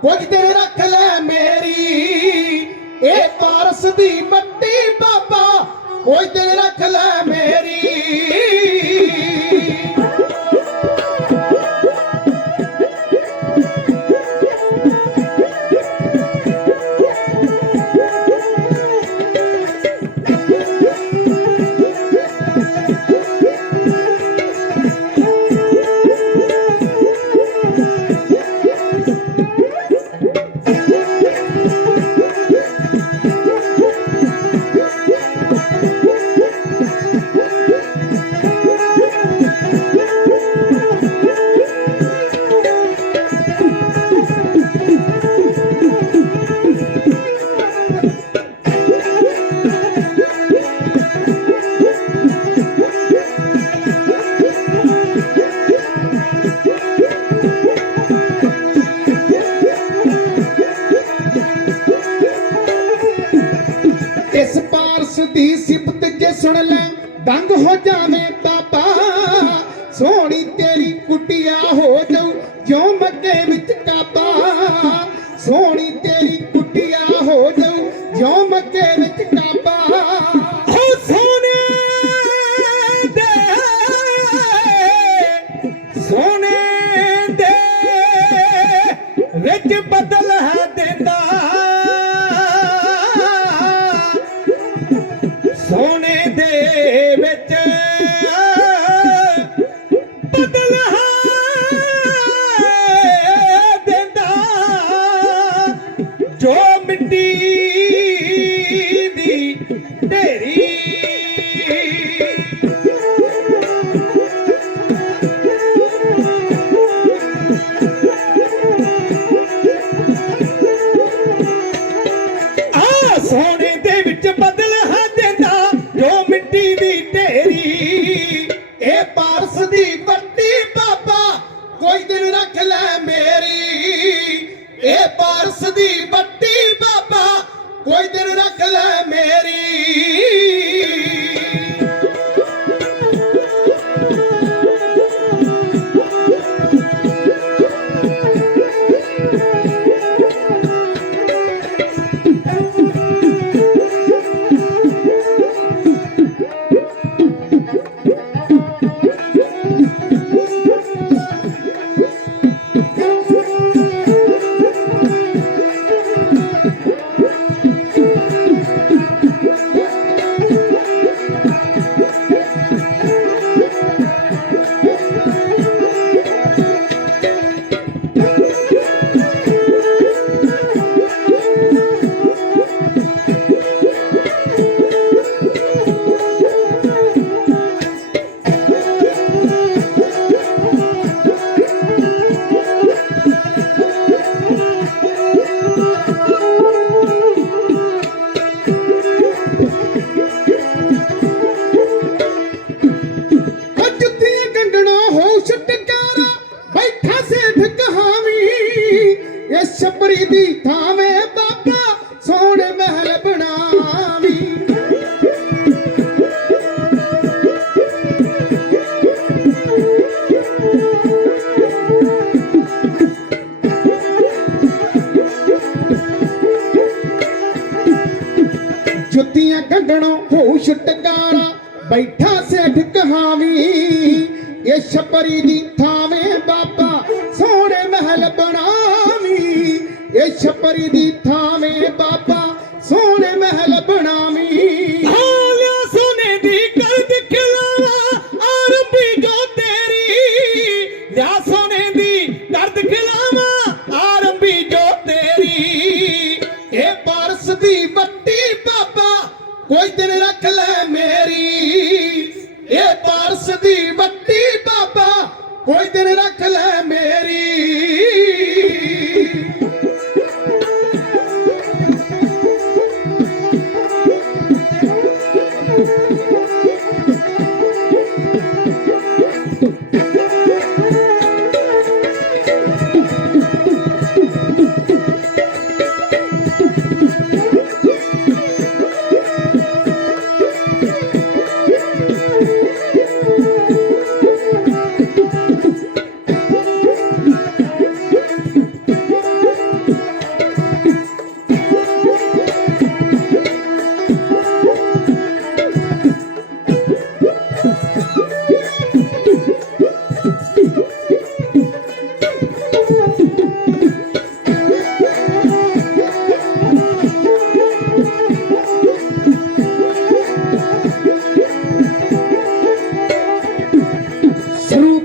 ਕੁਝ ਦਿਨ ਰੱਖ ਲੈ ਮੇਰੀ। ਇਹ ਪਾਰਸ ਦੀ ਹੋ ਜਾਵੇਂ ਬਾਬਾ ਸੋਹਣੀ ਤੇਰੀ ਕੁਟਿਆ ਹੋ ਜਾਊ, ਜਿਉ ਮੱਗੇ ਵਿੱਚ ਕਾਬਾ ਸੋਹਣੀ ਤੇਰੀ ਕੁਟਿਆ ਹੋ ਜਾਊ, ਜਿਉ ਮੱਗੇ ਵਿੱਚ ਕਾਬਾ ਦੀ ਵੱਡੀ ਬਾਬਾ ਕੋਈ ਦਿਨ ਰੱਖ ਲੈ ਮੇਰੀ। ਇਹ ਪਾਰਸ ਦੀ ਵੱਡੀ ਬਾਬਾ ਕੋਈ ਬੈਠਾ ਕਹਾਵੀ ਇਹ ਛਪਰੀ ਦੀ ਥਾਵੇਂ ਬਾਬਾ ਸੋਹਣੇ ਮਹਿਲ ਬਣਾਵੀ। ਜੁੱਤੀਆਂ ਗੰਢਣੋਂ ਹੋ ਛਟਕਾਰਾ ਬੈਠਾ ਸੇਠ ਕਹਾਵੀ ਇਹ ਛਪਰੀ ਦੀ ਥਾਵੇਂ ਬਾਬਾ ਇਹ ਛਪਰੀ ਦੀ ਥਾਵੇਂ ਬਾਬਾ ਸੋਹਣੇ ਮਹਿਲ ਬਣਾਵੀ। ਹਾਲਿਆ ਸੋਨੇ ਦੀ ਕਰ ਦਿਖਲਾਵਾ ਆਰੰਭੀ ਜੋ ਤੇਰੀ। ਲਿਆ ਸੋਨੇ ਦੀ ਦਰਦ ਖਿਲਾਵਾ ਆਰੰਭੀ ਜੋ ਤੇਰੀ। ਇਹ ਪਾਰਸ ਦੀ ਵੱਡੀ ਬਾਬਾ ਕੋਈ ਦਿਨ ਰੱਖ ਲੈ ਮੇਰੀ। ਇਹ ਪਾਰਸ ਦੀ ਵੱਡੀ ਬਾਬਾ ਕੋਈ ਦਿਨ ਰੱਖ ਲੈ ਮੇਰੀ।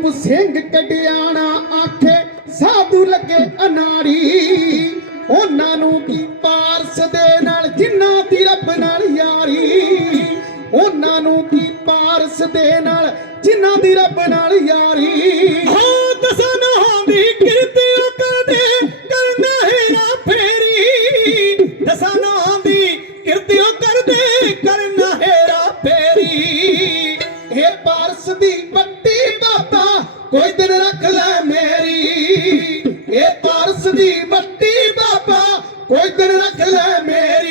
ਦੀਪ ਸਿੰਘ ਕਟਿਆਣਾ ਆਖੇ, ਸਾਧੂ ਲੱਗੇ ਅਨਾਰੀ ਉਹਨਾਂ ਨੂੰ ਕੀ ਪਾਰਸ ਦੇ ਨਾਲ ਜਿੰਨਾ ਦੀ ਰੱਬ ਨਾਲ ਯਾਰੀ? ਉਹਨਾਂ ਨੂੰ ਕੀ ਪਾਰਸ ਦੇ ਨਾਲ ਜਿੰਨਾ ਦੀ ਰੱਬ ਨਾਲ ਯਾਰੀ? ਹਾਂ, ਦਸਾਂ ਦੀ ਕਿਰਤ ਦੀ ਵੱਡੀ ਬਾਬਾ ਕੋਈ ਦਿਨ ਰੱਖ ਲੈ ਮੇਰੀ